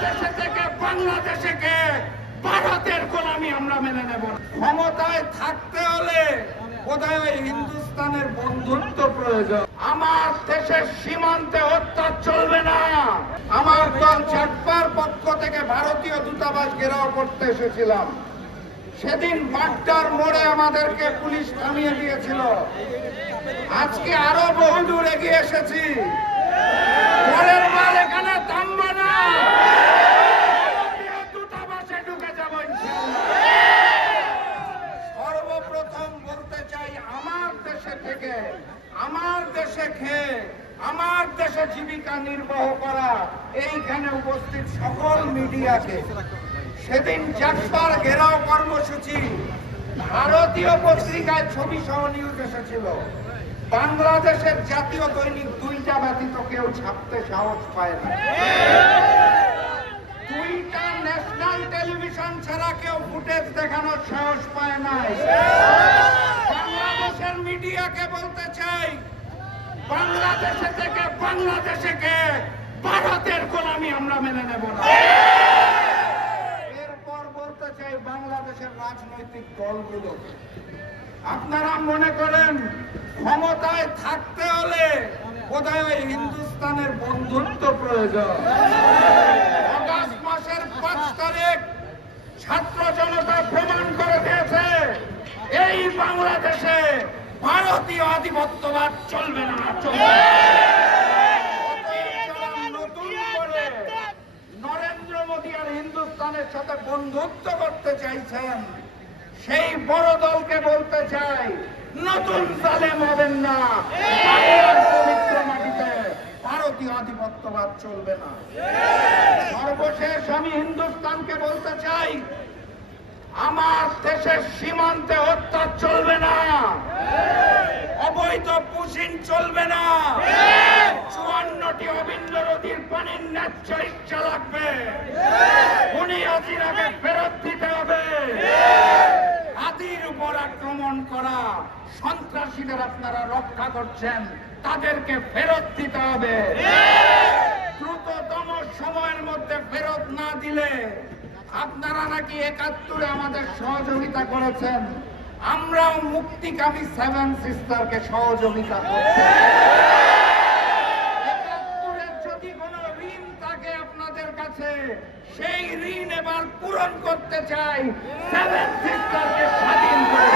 বাংলাদেশে থেকে বাংলাদেশে ভারতের গোলামি আমরা মেনে নেব না। ক্ষমতায় থাকতে হলে বোধহয় হিন্দুস্তানের বন্ধুত্ব প্রয়োজন। আমার দেশের সীমান্তে হত্যা চলবে না। আমার দল চাটপার পক্ষ থেকে ভারতীয় দূতাবাস ঘেরাও করতে এসেছিলাম। সেদিন বাড্ডার মোড়ে আমাদেরকে পুলিশ থামিয়ে দিয়েছিল। আজকে আরো বহুদূর এগিয়ে এসেছি। পরের বার এখানে থামবো না। দূতাবাসে ঢুকে যাবো ইনশাআল্লাহ। সর্বপ্রথম বলতে চাই, আমার দেশে থেকে, আমার দেশে খেয়ে, আমার দেশে জীবিকা নির্বাহ করা এইখানে উপস্থিত সকল মিডিয়াকে, সেদিন চাটপার ঘেরাও কর্মসূচি ভারতীয় পত্রিকায় ছবি সহ নিউজ এসেছিল। বাংলাদেশের জাতীয় দৈনিক দুইটা ব্যতীত কেউ ছাপতে সাহস পায় না। দুইটা ন্যাশনাল টেলিভিশন ছাড়া কেউ ফুটেজ দেখানোর সাহস পায় নাই। বাংলাদেশের মিডিয়াকে বলতে চাই, বাংলাদেশে থেকে বাংলাদেশে ভারতের গোলামি আমরা মেনে নেব না। এরপর বলতে চাই বাংলাদেশের রাজনৈতিক দলগুলো, আপনারা মনে করেন ক্ষমতায় থাকতে হলে বোধহয় হিন্দুস্তানের বন্ধুত্ব প্রয়োজন। আগস্ট মাসের 5 তারিখ ছাত্র জনতা প্রমাণ করে দিয়েছে, এই বাংলাদেশে ভারতীয় আধিপত্যবাদ চলবে না, চলবে না। নতুন করে নরেন্দ্র মোদী আর হিন্দুস্তানের সাথে বন্ধুত্ব করতে চাইছেন, সেই বড় দলকে বলতে চাই, নতুন জালেম হবেন না। বাংলার পবিত্র মাটিতে ভারতীয় আধিপত্যবাদ চলবে না। সর্বশেষ আমি হিন্দুস্তানকে বলতে চাই, আমার দেশের সীমান্তে হত্যা চলবে না, অবৈধ পুশিং চলবে না। 54টি অবিন্দ নদীর পানির ন্যায্য ইচ্ছা লাগবে। খুনি হাসিনাকে ফেরত দিতে হবে। হাতির উপর আক্রমণ করা সন্ত্রাসীদের আপনারা রক্ষা করছেন, তাদেরকে ফেরত দিতে হবে। দ্রুততম সময়ের মধ্যে ফেরত না দিলে, আপনারা নাকি 71-এ আমাদের সহযোগিতা করেছেন, আমরাও মুক্তিকামী 7 সিস্টারকে সহযোগিতা করছি। 71-এর যদি কোনো ঋণ থাকে আপনাদের কাছে, সেই ঋণ এবার পূরণ করতে চাই। 7 সিস্টারকে স্বাধীন করে